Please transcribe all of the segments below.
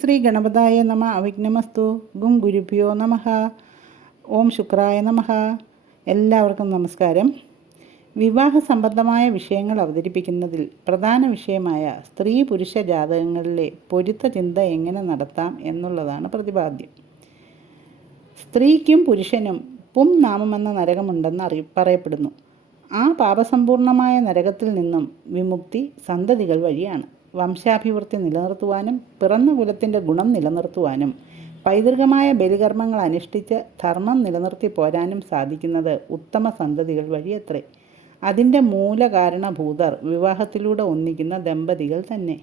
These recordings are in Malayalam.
ശ്രീ ഗണപതായ നമ. അവിഘ്നമസ്തു. ഗും ഗുരുഭ്യോ നമഃ. ഓം ശുക്രായ നമഃ. എല്ലാവർക്കും നമസ്കാരം. വിവാഹ സംബന്ധമായ വിഷയങ്ങൾ അവതരിപ്പിക്കുന്നതിൽ പ്രധാന വിഷയമായ സ്ത്രീ പുരുഷ ജാതകങ്ങളിലെ പൊരുത്ത ചിന്ത എങ്ങനെ നടത്താം എന്നുള്ളതാണ് പ്രതിപാദ്യം. സ്ത്രീക്കും പുരുഷനും പും നാമമെന്ന നരകമുണ്ടെന്ന് പറയപ്പെടുന്നു. ആ പാപസമ്പൂർണമായ നരകത്തിൽ നിന്നും വിമുക്തി സന്തതികൾ വഴിയാണ്. വംശാഭിവൃദ്ധി നിലനിർത്തുവാനും പിറന്ന കുലത്തിൻ്റെ ഗുണം നിലനിർത്തുവാനും പൈതൃകമായ ബലികർമ്മങ്ങൾ അനുഷ്ഠിച്ച് ധർമ്മം നിലനിർത്തി പോരാനും സാധിക്കുന്നത് ഉത്തമ സന്തതികൾ വഴിയത്രേ. അതിൻ്റെ മൂലകാരണഭൂതർ വിവാഹത്തിലൂടെ ഒന്നിക്കുന്ന ദമ്പതികൾ തന്നെ.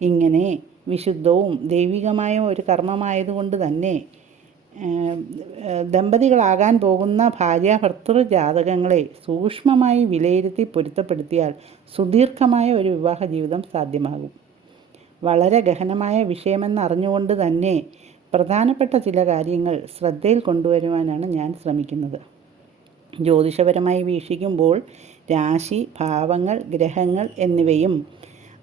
ഇങ്ങനെ വിശുദ്ധവും ദൈവികമായ ഒരു കർമ്മമായതുകൊണ്ട് തന്നെ ദമ്പതികളാകാൻ പോകുന്ന ഭാര്യാഭർത്തൃ ജാതകങ്ങളെ സൂക്ഷ്മമായി വിലയിരുത്തി പൊരുത്തപ്പെടുത്തിയാൽ സുദീർഘമായ ഒരു വിവാഹ ജീവിതം സാധ്യമാകും. വളരെ ഗഹനമായ വിഷയമെന്നറിഞ്ഞുകൊണ്ട് തന്നെ പ്രധാനപ്പെട്ട ചില കാര്യങ്ങൾ ശ്രദ്ധയിൽ കൊണ്ടുവരുവാനാണ് ഞാൻ ശ്രമിക്കുന്നത്. ജ്യോതിഷപരമായി വീക്ഷിക്കുമ്പോൾ രാശി, ഭാവങ്ങൾ, ഗ്രഹങ്ങൾ എന്നിവയും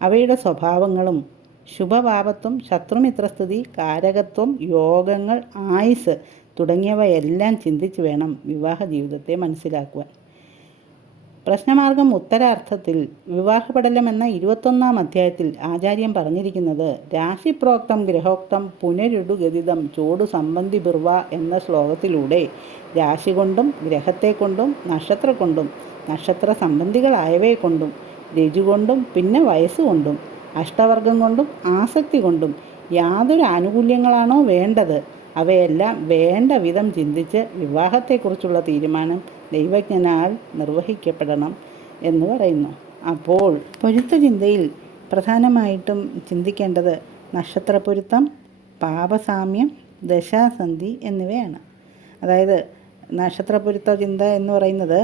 അവയുടെ സ്വഭാവങ്ങളും ശുഭപാപത്വം, ശത്രുമിത്രസ്ഥിതി, കാരകത്വം, യോഗങ്ങൾ, ആയുസ് തുടങ്ങിയവയെല്ലാം ചിന്തിച്ച് വേണം വിവാഹ ജീവിതത്തെ മനസ്സിലാക്കുവാൻ. പ്രശ്നമാർഗം ഉത്തരാർത്ഥത്തിൽ വിവാഹപടലം എന്ന 21-ാം അധ്യായത്തിൽ ആചാര്യൻ പറഞ്ഞിരിക്കുന്നത് രാശിപ്രോക്തം ഗ്രഹോക്തം പുനരുടുഗതിതം ചോടു സംബന്ധി ബിർവ എന്ന ശ്ലോകത്തിലൂടെ രാശി കൊണ്ടും ഗ്രഹത്തെ കൊണ്ടും നക്ഷത്ര കൊണ്ടും നക്ഷത്ര സംബന്ധികളായവയെ കൊണ്ടും രജുകൊണ്ടും പിന്നെ വയസ്സുകൊണ്ടും അഷ്ടവർഗം കൊണ്ടും ആസക്തി കൊണ്ടും യാതൊരു ആനുകൂല്യങ്ങളാണോ വേണ്ടത് അവയെല്ലാം വേണ്ട വിധം ചിന്തിച്ച് വിവാഹത്തെക്കുറിച്ചുള്ള തീരുമാനം ദൈവജ്ഞനാൽ നിർവഹിക്കപ്പെടണം എന്ന് പറയുന്നു. അപ്പോൾ പൊരുത്ത ചിന്തയിൽ പ്രധാനമായിട്ടും ചിന്തിക്കേണ്ടത് നക്ഷത്രപ്പൊരുത്തം, പാപസാമ്യം, ദശാസന്ധി എന്നിവയാണ്. അതായത് നക്ഷത്രപ്പൊരുത്ത ചിന്ത എന്ന് പറയുന്നത്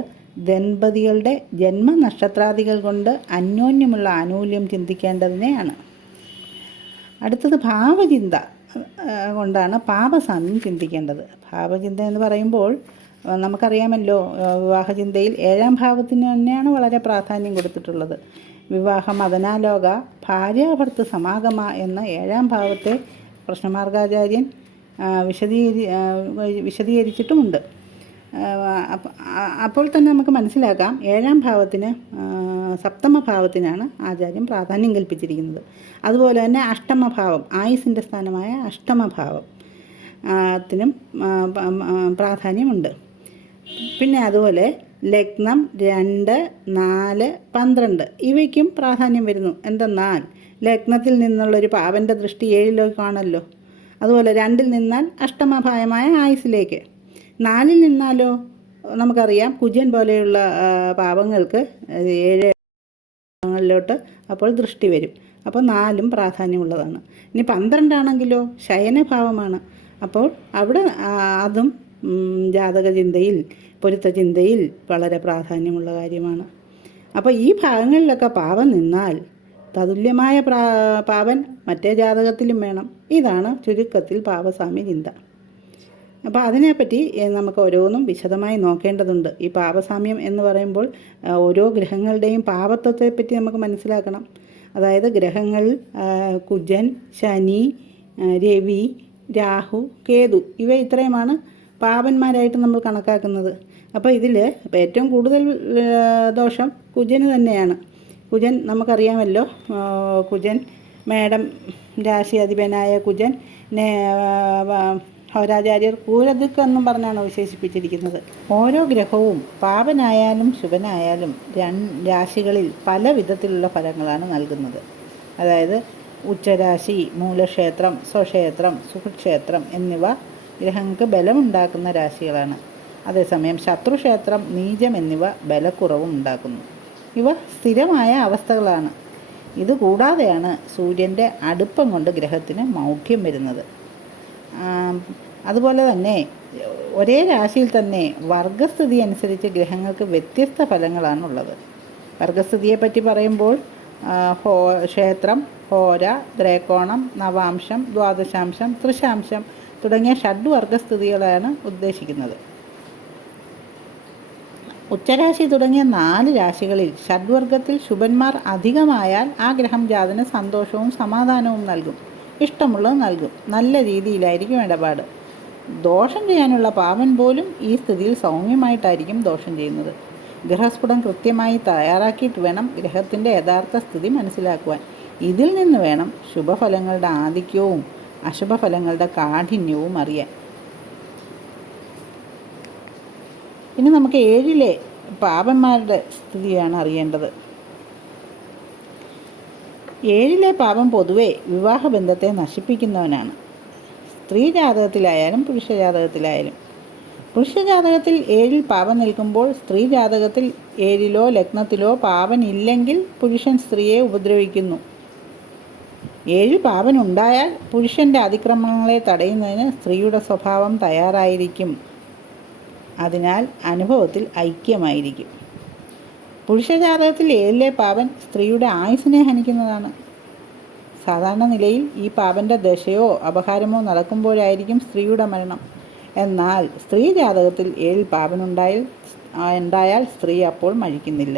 ദമ്പതികളുടെ ജന്മനക്ഷത്രാദികൾ കൊണ്ട് അന്യോന്യമുള്ള ആനുകൂല്യം ചിന്തിക്കേണ്ടതിനെയാണ്. അടുത്തത് ഭാവചിന്ത കൊണ്ടാണ് പാപസാമ്യം ചിന്തിക്കേണ്ടത്. ഭാവചിന്ത എന്ന് പറയുമ്പോൾ നമുക്കറിയാമല്ലോ, വിവാഹചിന്തയിൽ 7-ാം ഭാവത്തിന് തന്നെയാണ് വളരെ പ്രാധാന്യം കൊടുത്തിട്ടുള്ളത്. വിവാഹ മദനാലോക ഭാര്യാഭർത്തൃ സമാഗമ എന്ന 7-ാം ഭാവത്തെ പ്രശ്നമാർഗാചാര്യൻ വിശദീകരിച്ചിട്ടുമുണ്ട്. അപ്പോൾ തന്നെ നമുക്ക് മനസ്സിലാക്കാം 7-ാം ഭാവത്തിന് സപ്തമഭാവത്തിനാണ് ആചാര്യം പ്രാധാന്യം കൽപ്പിച്ചിരിക്കുന്നത്. അതുപോലെ തന്നെ അഷ്ടമഭാവം, ആയുസിൻ്റെ സ്ഥാനമായ അഷ്ടമഭാവം ത്തിനും പ്രാധാന്യമുണ്ട്. പിന്നെ അതുപോലെ ലഗ്നം 2, 4, 12 ഇവയ്ക്കും പ്രാധാന്യം വരുന്നു. എന്തെന്നാൽ ലഗ്നത്തിൽ നിന്നുള്ളൊരു പാവൻ്റെ ദൃഷ്ടി 7ലേക്കാണല്ലോ. അതുപോലെ 2-ൽ നിന്നാൽ അഷ്ടമഭാവമായ ആയുസിലേക്ക്, 4-ൽ നിന്നാലോ നമുക്കറിയാം കുജൻ പോലെയുള്ള പാവങ്ങൾക്ക് 7 ങ്ങളിലോട്ട് അപ്പോൾ ദൃഷ്ടി വരും. അപ്പോൾ 4ഉം പ്രാധാന്യമുള്ളതാണ്. ഇനി 12 ആണെങ്കിലോ ശയനഭാവമാണ്. അപ്പോൾ അവിടെ അതും ജാതക ചിന്തയിൽ പൊരുത്ത ചിന്തയിൽ വളരെ പ്രാധാന്യമുള്ള കാര്യമാണ്. അപ്പോൾ ഈ ഭാഗങ്ങളിലൊക്കെ പാവം നിന്നാൽ തതുല്യമായ പാവൻ മറ്റേ ജാതകത്തിലും വേണം. ഇതാണ് ചുരുക്കത്തിൽ പാപസാമ്യ ചിന്ത. അപ്പോൾ അതിനെപ്പറ്റി നമുക്ക് ഓരോന്നും വിശദമായി നോക്കേണ്ടതുണ്ട്. ഈ പാപസാമ്യം എന്ന് പറയുമ്പോൾ ഓരോ ഗ്രഹങ്ങളുടെയും പാപത്വത്തെപ്പറ്റി നമുക്ക് മനസ്സിലാക്കണം. അതായത് ഗ്രഹങ്ങൾ കുജൻ, ശനി, രവി, രാഹു, കേതു ഇവ ഇത്രയുമാണ് പാപന്മാരായിട്ട് നമ്മൾ കണക്കാക്കുന്നത്. അപ്പോൾ ഇതിൽ ഏറ്റവും കൂടുതൽ ദോഷം കുജന് തന്നെയാണ്. കുജൻ നമുക്കറിയാമല്ലോ, കുജൻ മേടം രാശി അധിപനായ കുജൻ ഹോരാചാര്യർ കൂരദിക്ക് എന്നും പറഞ്ഞാണ് വിശേഷിപ്പിച്ചിരിക്കുന്നത്. ഓരോ ഗ്രഹവും പാപനായാലും ശുഭനായാലും രാശികളിൽ പല വിധത്തിലുള്ള ഫലങ്ങളാണ് നൽകുന്നത്. അതായത് ഉച്ചരാശി, മൂലക്ഷേത്രം, സ്വക്ഷേത്രം, സുഖക്ഷേത്രം എന്നിവ ഗ്രഹങ്ങൾക്ക് ബലമുണ്ടാക്കുന്ന രാശികളാണ്. അതേസമയം ശത്രുക്ഷേത്രം, നീചം എന്നിവ ബലക്കുറവും ഉണ്ടാക്കുന്നു. ഇവ സ്ഥിരമായ അവസ്ഥകളാണ്. ഇതുകൂടാതെയാണ് സൂര്യൻ്റെ അടുപ്പം കൊണ്ട് ഗ്രഹത്തിന് മൗഢ്യം വരുന്നത്. അതുപോലെ തന്നെ ഒരേ രാശിയിൽ തന്നെ വർഗസ്ഥിതി അനുസരിച്ച് ഗ്രഹങ്ങൾക്ക് വ്യത്യസ്ത ഫലങ്ങളാണുള്ളത്. വർഗസ്ഥിതിയെപ്പറ്റി പറയുമ്പോൾ ക്ഷേത്രം, ഹോര, ത്രേകോണം, നവാംശം, ദ്വാദശാംശം, ത്രിശാംശം തുടങ്ങിയ ഷഡ്വർഗസ്ഥിതികളാണ് ഉദ്ദേശിക്കുന്നത്. ഉച്ചരാശി തുടങ്ങിയ 4 രാശികളിൽ ഷഡ്വർഗത്തിൽ ശുഭന്മാർ അധികമായാൽ ആ ഗ്രഹം ജാതന് സന്തോഷവും സമാധാനവും നൽകും. ഇഷ്ടമുള്ളത് നൽകും. നല്ല രീതിയിലായിരിക്കും ഇടപാട്. ദോഷം ചെയ്യാനുള്ള പാവൻ പോലും ഈ സ്ഥിതിയിൽ സൗമ്യമായിട്ടായിരിക്കും ദോഷം ചെയ്യുന്നത്. ഗ്രഹസ്ഫുടം കൃത്യമായി തയ്യാറാക്കിയിട്ട് വേണം ഗ്രഹത്തിൻ്റെ യഥാർത്ഥ സ്ഥിതി മനസ്സിലാക്കുവാൻ. ഇതിൽ നിന്ന് വേണം ശുഭഫലങ്ങളുടെ ആധിക്യവും അശുഭഫലങ്ങളുടെ കാഠിന്യവും അറിയാൻ. ഇനി നമുക്ക് 7-ലെ പാപന്മാരുടെ സ്ഥിതിയാണ് അറിയേണ്ടത്. 7-ലെ പാപം പൊതുവെ വിവാഹബന്ധത്തെ നശിപ്പിക്കുന്നവനാണ്. സ്ത്രീ ജാതകത്തിലായാലും പുരുഷ ജാതകത്തിലായാലും. പുരുഷ ജാതകത്തിൽ 7-ൽ പാപം നിൽക്കുമ്പോൾ സ്ത്രീ ജാതകത്തിൽ 7-ലോ ലഗ്നത്തിലോ പാപൻ ഇല്ലെങ്കിൽ പുരുഷൻ സ്ത്രീയെ ഉപദ്രവിക്കുന്നു. 7-ൽ പാപൻ ഉണ്ടായാൽ പുരുഷൻ്റെ അതിക്രമങ്ങളെ തടയുന്നതിന് സ്ത്രീയുടെ സ്വഭാവം തയ്യാറായിരിക്കും. അതിനാൽ അനുഭവത്തിൽ ഐക്യമായിരിക്കും. പുരുഷജാതകത്തിൽ 7-ലെ പാപൻ സ്ത്രീയുടെ ആയുസ്സിനെ ഹനിക്കുന്നതാണ്. സാധാരണ നിലയിൽ ഈ പാപൻ്റെ ദശയോ അപഹാരമോ നടക്കുമ്പോഴായിരിക്കും സ്ത്രീയുടെ മരണം. എന്നാൽ സ്ത്രീ ജാതകത്തിൽ 7-ൽ പാപനുണ്ടായാൽ സ്ത്രീ അപ്പോൾ മരിക്കുന്നില്ല.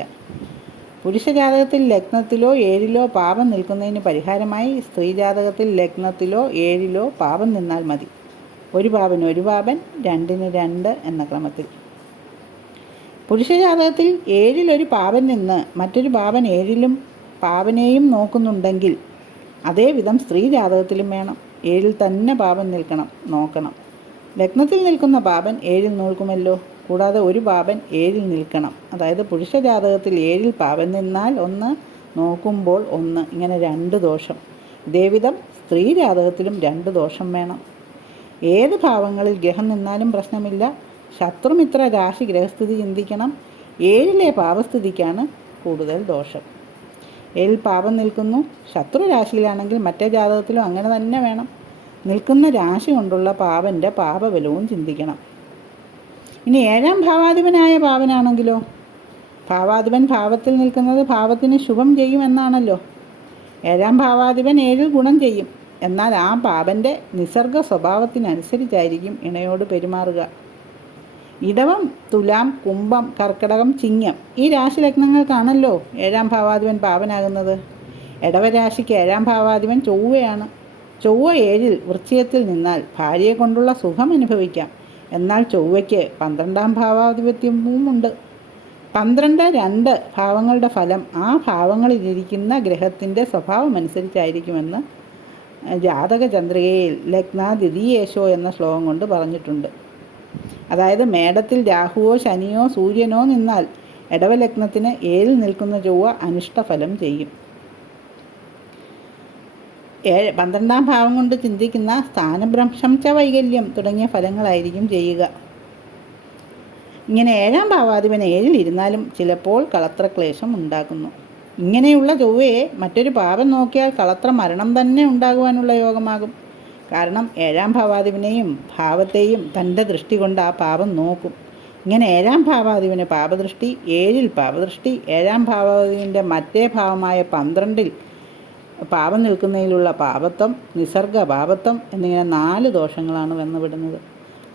പുരുഷ ജാതകത്തിൽ ലഗ്നത്തിലോ 7-ലോ പാപം നിൽക്കുന്നതിന് പരിഹാരമായി സ്ത്രീ ജാതകത്തിൽ ലഗ്നത്തിലോ 7-ലോ പാപം നിന്നാൽ മതി. ഒരു പാപന് ഒരു പാപൻ, 2-ന് 2 എന്ന ക്രമത്തിൽ. പുരുഷജാതകത്തിൽ 7-ലൊരു പാപൻ നിന്ന് മറ്റൊരു പാപൻ 7-ലും പാപനെയും നോക്കുന്നുണ്ടെങ്കിൽ അതേ വിധം സ്ത്രീ ജാതകത്തിലും വേണം. 7-ൽ തന്നെ പാപൻ നോക്കണം. ലഗ്നത്തിൽ നിൽക്കുന്ന പാപൻ 7-ൽ നോക്കുമല്ലോ. കൂടാതെ ഒരു പാപൻ 7-ൽ നിൽക്കണം. അതായത് പുരുഷ ജാതകത്തിൽ 7-ൽ പാപൻ നിന്നാൽ 1, നോക്കുമ്പോൾ 1, ഇങ്ങനെ 2 ദോഷം. ഇതേവിധം സ്ത്രീ ജാതകത്തിലും 2 ദോഷം വേണം. ഏത് ഭാവങ്ങളിൽ ഗ്രഹം നിന്നാലും പ്രശ്നമില്ല. ശത്രുമിത്ര രാശി ഗ്രഹസ്ഥിതി ചിന്തിക്കണം. 7-ലെ പാപസ്ഥിതിക്കാണ് കൂടുതൽ ദോഷം. 7-ൽ പാപം നിൽക്കുന്നു. ശത്രു രാശിയിലാണെങ്കിൽ മറ്റേ ജാതകത്തിലും അങ്ങനെ തന്നെ വേണം. നിൽക്കുന്ന രാശി കൊണ്ടുള്ള പാപൻ്റെ പാപബലവും ചിന്തിക്കണം. ഇനി 7-ാം ഭാവാധിപനായ പാപനാണെങ്കിലോ? ഭാവാധിപൻ ഭാവത്തിൽ നിൽക്കുന്നത് ഭാവത്തിന് ശുഭം ചെയ്യുമെന്നാണല്ലോ. 7-ാം ഭാവാധിപൻ 7-ൽ ഗുണം ചെയ്യും. എന്നാൽ ആ പാപൻ്റെ നിസർഗ സ്വഭാവത്തിനനുസരിച്ചായിരിക്കും ഇണയോട് പെരുമാറുക. ഇടവം, തുലാം, കുംഭം, കർക്കിടകം, ചിങ്ങം ഈ രാശി ലഗ്നങ്ങൾക്കാണല്ലോ 7-ാം ഭാവാധിപൻ പാപനാകുന്നത്. ഇടവരാശിക്ക് 7-ാം ഭാവാധിപൻ ചൊവ്വയാണ്. ചൊവ്വ 7-ൽ വൃശ്ചികത്തിൽ നിന്നാൽ ഭാര്യയെ കൊണ്ടുള്ള സുഖം അനുഭവിക്കാം. എന്നാൽ ചൊവ്വയ്ക്ക് 12-ാം ഭാവാധിപത്യവുമുണ്ട്. 12, 2 ഭാവങ്ങളുടെ ഫലം ആ ഭാവങ്ങളിലിരിക്കുന്ന ഗ്രഹത്തിൻ്റെ സ്വഭാവമനുസരിച്ചായിരിക്കുമെന്ന് ജാതക ചന്ദ്രികയിൽ ലഗ്നാദിതീയേശോ എന്ന ശ്ലോകം കൊണ്ട് പറഞ്ഞിട്ടുണ്ട്. അതായത് മേടത്തിൽ രാഹുവോ ശനിയോ സൂര്യനോ നിന്നാൽ ഇടവലഗ്നത്തിന് 7-ൽ നിൽക്കുന്ന ചൊവ്വ അനിഷ്ടഫലം ചെയ്യും. 12-ാം ഭാവം കൊണ്ട് ചിന്തിക്കുന്ന സ്ഥാനഭ്രംശം ച വൈകല്യം തുടങ്ങിയ ഫലങ്ങളായിരിക്കും ചെയ്യുക. ഇങ്ങനെ 7-ാം ഭാവാധിപൻ 7-ൽ ഇരുന്നാലും ചിലപ്പോൾ കളത്രക്ലേശം ഉണ്ടാക്കുന്നു. ഇങ്ങനെയുള്ള ചൊവ്വയെ മറ്റൊരു പാപം നോക്കിയാൽ കളത്ര മരണം തന്നെ ഉണ്ടാകുവാനുള്ള യോഗമാകും. കാരണം 7-ാം ഭാവാധിപനെയും ഭാവത്തെയും തൻ്റെ ദൃഷ്ടി കൊണ്ട് ആ പാപം നോക്കും. ഇങ്ങനെ 7-ാം ഭാവാധിപന് പാപദൃഷ്ടി, 7-ൽ പാപദൃഷ്ടി, 7-ാം ഭാവാധിപൻ്റെ മറ്റേ ഭാവമായ 12-ൽ പാപം നിൽക്കുന്നതിലുള്ള പാപത്വം, നിസർഗ പാപത്വം എന്നിങ്ങനെ 4 ദോഷങ്ങളാണ് വന്നുവിടുന്നത്.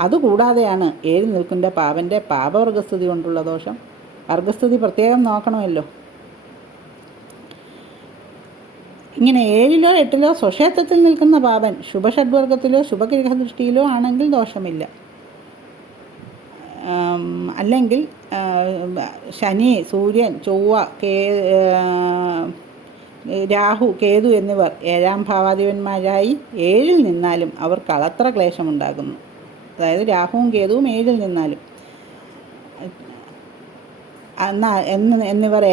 അതുകൂടാതെയാണ് 7-ൽ നിൽക്കുന്ന പാപൻ്റെ പാപവർഗസ്ഥിതി കൊണ്ടുള്ള ദോഷം. വർഗസ്ഥിതി പ്രത്യേകം നോക്കണമല്ലോ. ഇങ്ങനെ 7-ലോ 8-ലോ സ്വക്ഷേത്രത്തിൽ നിൽക്കുന്ന പാപൻ ശുഭഷഡ്വർഗത്തിലോ ശുഭഗ്രഹദൃഷ്ടിയിലോ ആണെങ്കിൽ ദോഷമില്ല. അല്ലെങ്കിൽ ശനി, സൂര്യൻ, ചൊവ്വ, രാഹു, കേതു എന്നിവർ 7-ാം ഭാവാധിപന്മാരായി 7-ൽ നിന്നാലും അവർ കളത്ര ക്ലേശമുണ്ടാകുന്നു. അതായത് രാഹുവും കേതുവും 7-ൽ നിന്നാലും എന്നിവർ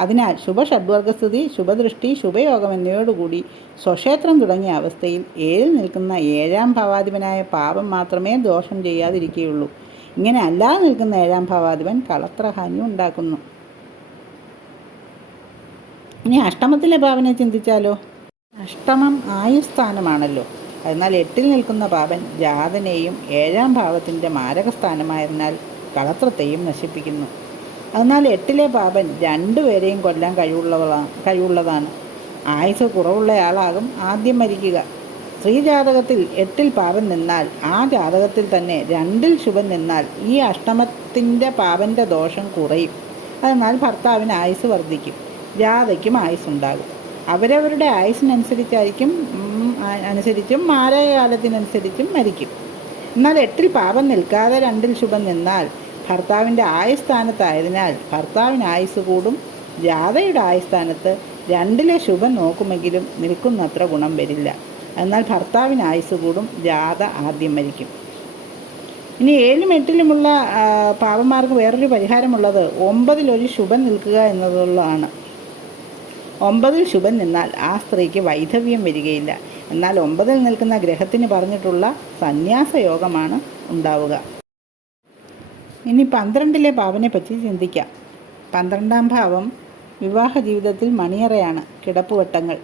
അതിനാൽ ശുഭഷഡ്വർഗസ്ഥിതി, ശുഭദൃഷ്ടി, ശുഭയോഗം എന്നിവയോടുകൂടി സ്വക്ഷേത്രം തുടങ്ങിയ അവസ്ഥയിൽ 7-ൽ നിൽക്കുന്ന 7-ാം ഭാവാധിപനായ പാപം മാത്രമേ ദോഷം ചെയ്യാതിരിക്കുകയുള്ളൂ. ഇങ്ങനെ അല്ലാതെ നിൽക്കുന്ന 7-ാം ഭാവാധിപൻ കളത്രഹാനി ഉണ്ടാക്കുന്നു. ഇനി അഷ്ടമത്തിലെ പാപനെ ചിന്തിച്ചാലോ? അഷ്ടമം ആയുസ്ഥാനമാണല്ലോ. എന്നാൽ 8-ൽ നിൽക്കുന്ന പാപൻ ജാതനെയും 7-ാം ഭാവത്തിൻ്റെ മാരകസ്ഥാനമായതിനാൽ കളത്രത്തെയും നശിപ്പിക്കുന്നു. എന്നാൽ 8-ലെ പാപൻ 2 പേരെയും കൊല്ലാൻ കഴിവുള്ളതാണ്. ആയുസ് കുറവുള്ളയാളാകും ആദ്യം മരിക്കുക. സ്ത്രീ ജാതകത്തിൽ 8-ൽ പാപൻ നിന്നാൽ ആ ജാതകത്തിൽ തന്നെ 2-ൽ ശുഭൻ നിന്നാൽ ഈ അഷ്ടമത്തിൻ്റെ പാപൻ്റെ ദോഷം കുറയും. എന്നാൽ ഭർത്താവിന് ആയുസ് വർദ്ധിക്കും, ജാതയ്ക്കും ആയുസ്സുണ്ടാകും. അവരവരുടെ ആയുസ്സിനനുസരിച്ചായിരിക്കും അനുസരിച്ചും മാരകകാലത്തിനനുസരിച്ചും മരിക്കും. എന്നാൽ 8-ൽ പാപം നിൽക്കാതെ 2-ൽ ശുഭം നിന്നാൽ ഭർത്താവിൻ്റെ ആയുസ്ഥാനത്തായതിനാൽ ഭർത്താവിന് ആയുസ് കൂടും. ജാതയുടെ ആയുസ്ഥാനത്ത് 2-ലെ ശുഭം നോക്കുമെങ്കിലും നിൽക്കുന്നത്ര ഗുണം വരില്ല. എന്നാൽ ഭർത്താവിന് ആയുസ് കൂടും. ജാത ആദ്യം മരിക്കും. ഇനി 7-ലും 8-ലുമുള്ള പാപന്മാർക്ക് വേറൊരു പരിഹാരമുള്ളത് 9-ൽ ഒരു ശുഭം നിൽക്കുക എന്നതുള്ളതാണ്. 9-ൽ ശുഭം നിന്നാൽ ആ സ്ത്രീക്ക് വൈധവ്യം വരികയില്ല. എന്നാൽ 9-ൽ നിൽക്കുന്ന ഗ്രഹത്തിന് പറഞ്ഞിട്ടുള്ള സന്യാസ യോഗമാണ് ഉണ്ടാവുക. ഇനി 12-ലെ പാവനെ പറ്റി ചിന്തിക്കാം. 12-ാം ഭാവം വിവാഹ ജീവിതത്തിൽ മണിയറയാണ്, കിടപ്പുവട്ടങ്ങൾ.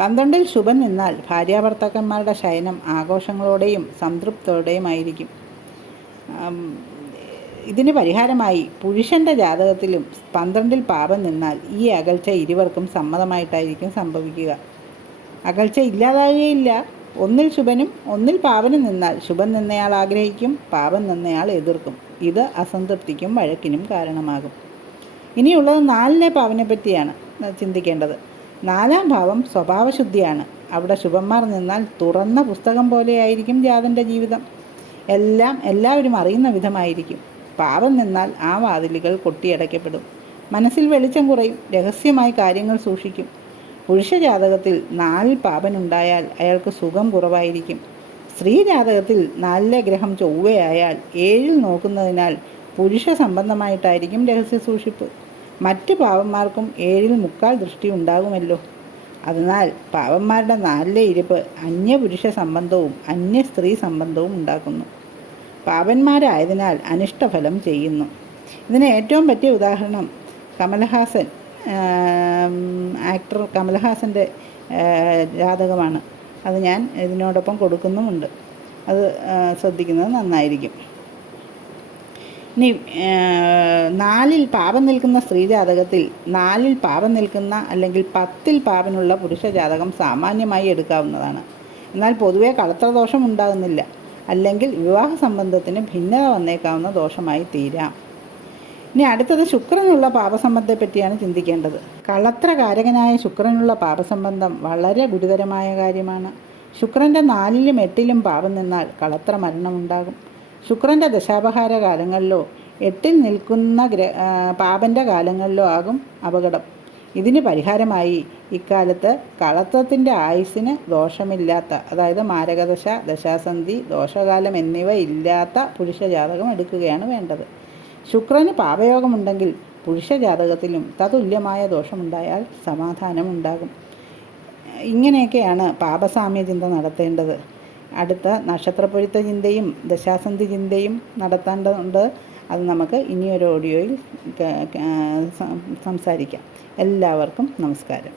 12-ൽ ശുഭം നിന്നാൽ ഭാര്യാഭർത്താക്കന്മാരുടെ ശയനം ആഘോഷങ്ങളോടെയും സംതൃപ്തിയോടെയും ആയിരിക്കും. ഇതിന് പരിഹാരമായി പുരുഷൻ്റെ ജാതകത്തിലും 12-ൽ പാപം നിന്നാൽ ഈ അകൽച്ച ഇരുവർക്കും സമ്മതമായിട്ടായിരിക്കും സംഭവിക്കുക. അകൽച്ച ഇല്ലാതാകുകയില്ല. 1-ൽ ശുഭനും 1-ൽ പാപനും നിന്നാൽ ശുഭം നിന്നയാൾ ആഗ്രഹിക്കും, പാപം നിന്നയാൾ എതിർക്കും. ഇത് അസംതൃപ്തിക്കും വഴക്കിനും കാരണമാകും. ഇനിയുള്ളത് 4-ലെ പാവനെ പറ്റിയാണ് ചിന്തിക്കേണ്ടത്. 4-ാം ഭാവം സ്വഭാവശുദ്ധിയാണ്. അവിടെ ശുഭന്മാർ നിന്നാൽ തുറന്ന പുസ്തകം പോലെയായിരിക്കും ജാതൻ്റെ ജീവിതം. എല്ലാവരും അറിയുന്ന വിധമായിരിക്കും. പാപം നിന്നാൽ ആ വാതിലുകൾ കൊട്ടിയടയ്ക്കപ്പെടും. മനസ്സിൽ വെളിച്ചം കുറയും. രഹസ്യമായി കാര്യങ്ങൾ സൂക്ഷിക്കും. പുരുഷ ജാതകത്തിൽ 4-ൽ പാപനുണ്ടായാൽ അയാൾക്ക് സുഖം കുറവായിരിക്കും. സ്ത്രീ ജാതകത്തിൽ 4-ലെ ഗ്രഹം ചൊവ്വയായാൽ 7-ൽ നോക്കുന്നതിനാൽ പുരുഷ സംബന്ധമായിട്ടായിരിക്കും രഹസ്യ സൂക്ഷിപ്പ്. മറ്റ് പാവന്മാർക്കും 7-ൽ മുക്കാൽ ദൃഷ്ടി ഉണ്ടാകുമല്ലോ. അതിനാൽ പാവന്മാരുടെ 4-ലെ ഇരിപ്പ് അന്യപുരുഷ സംബന്ധവും അന്യ സ്ത്രീ സംബന്ധവും ഉണ്ടാക്കുന്നു. പാപന്മാരായതിനാൽ അനിഷ്ടഫലം ചെയ്യുന്നു. ഇതിന് ഏറ്റവും പറ്റിയ ഉദാഹരണം കമലഹാസൻ, ആക്ടർ കമലഹാസൻ്റെ ജാതകമാണ്. അത് ഞാൻ ഇതിനോടൊപ്പം കൊടുക്കുന്നുമുണ്ട്. അത് ശ്രദ്ധിക്കുന്നത് നന്നായിരിക്കും. ഇനി 4-ൽ പാപം നിൽക്കുന്ന സ്ത്രീ ജാതകത്തിൽ 4-ൽ പാപം നിൽക്കുന്ന അല്ലെങ്കിൽ 10-ൽ പാപനുള്ള പുരുഷ ജാതകം സാമാന്യമായി എടുക്കാവുന്നതാണ്. എന്നാൽ പൊതുവെ കളത്രദോഷം ഉണ്ടാകുന്നില്ല. അല്ലെങ്കിൽ വിവാഹ സംബന്ധത്തിന് ഭിന്നത വന്നേക്കാവുന്ന ദോഷമായി തീരാം. ഇനി അടുത്തത് ശുക്രനുള്ള പാപസംബന്ധത്തെ പറ്റിയാണ് ചിന്തിക്കേണ്ടത്. കളത്രകാരകനായ ശുക്രനുള്ള പാപസംബന്ധം വളരെ ഗുരുതരമായ കാര്യമാണ്. ശുക്രൻ്റെ 4-ലും 8-ലും പാപം നിന്നാൽ കളത്ര മരണമുണ്ടാകും. ശുക്രൻ്റെ ദശാപഹാര കാലങ്ങളിലോ 8-ൽ നിൽക്കുന്ന പാപൻ്റെ കാലങ്ങളിലോ ആകും അപകടം. ഇതിന് പരിഹാരമായി ഇക്കാലത്ത് കളത്രത്തിൻ്റെ ആയുസ്സിന് ദോഷമില്ലാത്ത, അതായത് മാരകദശ, ദശാസന്ധി, ദോഷകാലം എന്നിവ ഇല്ലാത്ത പുരുഷ ജാതകം എടുക്കുകയാണ് വേണ്ടത്. ശുക്രന് പാപയോഗമുണ്ടെങ്കിൽ പുരുഷ ജാതകത്തിലും തതുല്യമായ ദോഷമുണ്ടായാൽ സമാധാനമുണ്ടാകും. ഇങ്ങനെയൊക്കെയാണ് പാപസാമ്യ ചിന്ത നടത്തേണ്ടത്. അടുത്ത നക്ഷത്രപ്പൊരുത്ത ചിന്തയും ദശാസന്ധി ചിന്തയും നടത്തേണ്ടതുണ്ട്. അത് നമുക്ക് ഇനിയൊരു ഓഡിയോയിൽ സംസാരിക്കാം. എല്ലാവർക്കും നമസ്കാരം.